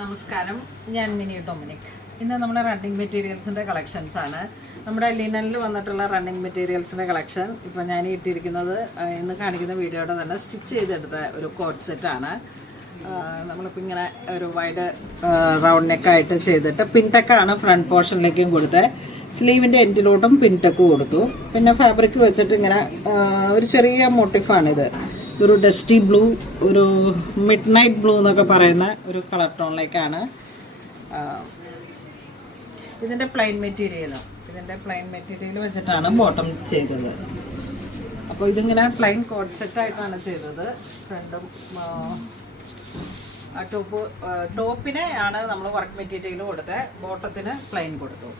നമസ്കാരം, ഞാൻ mini Dominic. ഇന്ന് നമ്മുടെ റണ്ണിങ് മെറ്റീരിയൽസിൻ്റെ കളക്ഷൻസ് ആണ്. നമ്മുടെ ലിനനിൽ വന്നിട്ടുള്ള റണ്ണിങ് മെറ്റീരിയൽസിൻ്റെ കളക്ഷൻ ഇപ്പോൾ ഞാൻ ഇട്ടിരിക്കുന്നത് ഇന്ന് കാണിക്കുന്ന വീഡിയോയുടെ തന്നെ സ്റ്റിച്ച് ചെയ്തെടുത്ത ഒരു കോട്ട് സെറ്റാണ്. നമ്മളിപ്പോൾ ഇങ്ങനെ ഒരു വൈഡ് റൗണ്ട് നെക്കായിട്ട് ചെയ്തിട്ട് പിൻടെക്കാണ് ഫ്രണ്ട് പോർഷനിലേക്കും കൊടുത്തത്. സ്ലീവിൻ്റെ എൻഡിലോട്ടും പിൻടെക്ക് കൊടുത്തു. പിന്നെ ഫാബ്രിക് വെച്ചിട്ട് ഇങ്ങനെ ഒരു ചെറിയ മോട്ടിഫാണിത്. ഒരു ഡസ്റ്റി ബ്ലൂ, ഒരു മിഡ് നൈറ്റ് ബ്ലൂ എന്നൊക്കെ പറയുന്ന ഒരു കളർ ടോണിലേക്കാണ് ഇതിൻ്റെ പ്ലെയിൻ മെറ്റീരിയൽ വെച്ചിട്ടാണ് ബോട്ടം ചെയ്തത്. അപ്പോൾ ഇതിങ്ങനെ പ്ലെയിൻ കോട്ട് സെറ്റായിട്ടാണ് ചെയ്തത്. ഫ്രണ്ടും ടോപ്പിനെ ആണ് നമ്മൾ വർക്ക് മെറ്റീരിയൽ കൊടുത്തത്, ബോട്ടത്തിന് പ്ലെയിൻ കൊടുത്തു.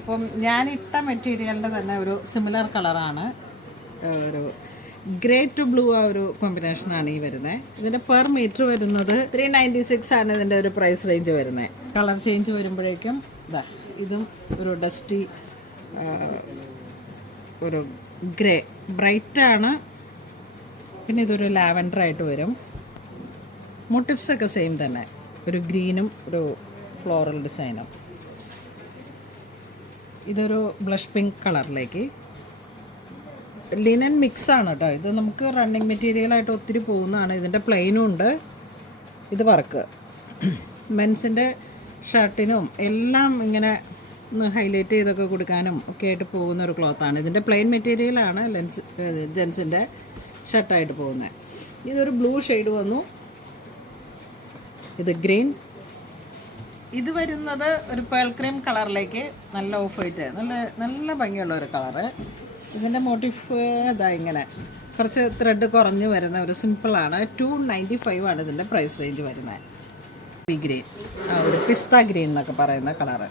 അപ്പം ഞാനിട്ട മെറ്റീരിയലിൻ്റെ തന്നെ ഒരു സിമിലർ കളറാണ്, ഒരു ഗ്രേ ടു ബ്ലൂ ആ ഒരു കോമ്പിനേഷനാണ് ഈ വരുന്നത്. ഇതിൻ്റെ പെർ മീറ്റർ വരുന്നത് 396 ആണ് ഇതിൻ്റെ ഒരു പ്രൈസ് റേഞ്ച് വരുന്നത്. കളർ ചേഞ്ച് വരുമ്പോഴേക്കും ഇതും ഒരു ഡസ്റ്റി ഒരു ഗ്രേ ബ്രൈറ്റാണ്. പിന്നെ ഇതൊരു ലാവൻഡർ ആയിട്ട് വരും. മോട്ടിവ്സൊക്കെ സെയിം തന്നെ, ഒരു ഗ്രീനും ഒരു ഫ്ലോറൽ ഡിസൈനും. ഇതൊരു ബ്ലഷ് പിങ്ക് കളറിലേക്ക്. ലിനൻ മിക്സാണ് കേട്ടോ ഇത്. നമുക്ക് റണ്ണിങ് മെറ്റീരിയലായിട്ട് ഒത്തിരി പോകുന്നതാണ്. ഇതിൻ്റെ പ്ലെയിനും ഉണ്ട്, ഇത് വർക്ക്. മെൻസിൻ്റെ ഷർട്ടിനും എല്ലാം ഇങ്ങനെ ഒന്ന് ഹൈലൈറ്റ് ചെയ്തൊക്കെ കൊടുക്കാനും ഒക്കെ ആയിട്ട് പോകുന്ന ഒരു ക്ലോത്താണ്. ഇതിൻ്റെ പ്ലെയിൻ മെറ്റീരിയലാണ് ജെൻസിൻ്റെ ഷർട്ടായിട്ട് പോകുന്നത്. ഇതൊരു ബ്ലൂ ഷെയ്ഡ് വന്നു, ഇത് ഗ്രീൻ. ഇത് വരുന്നത് ഒരു പേൾ ക്രീം കളറിലേക്ക്, നല്ല ഓഫ് വൈറ്റ്, നല്ല ഭംഗിയുള്ള ഒരു കളറ്. ഇതിൻ്റെ മോട്ടീഫ് ഇതാ ഇങ്ങനെ കുറച്ച് ത്രെഡ് കുറഞ്ഞ് വരുന്ന ഒരു സിമ്പിളാണ്. 295 ആണ് ഇതിൻ്റെ പ്രൈസ് റേഞ്ച് വരുന്നത്. ഗ്രീൻ, ഒരു പിസ്ത ഗ്രീൻ എന്നൊക്കെ പറയുന്ന കളറ്.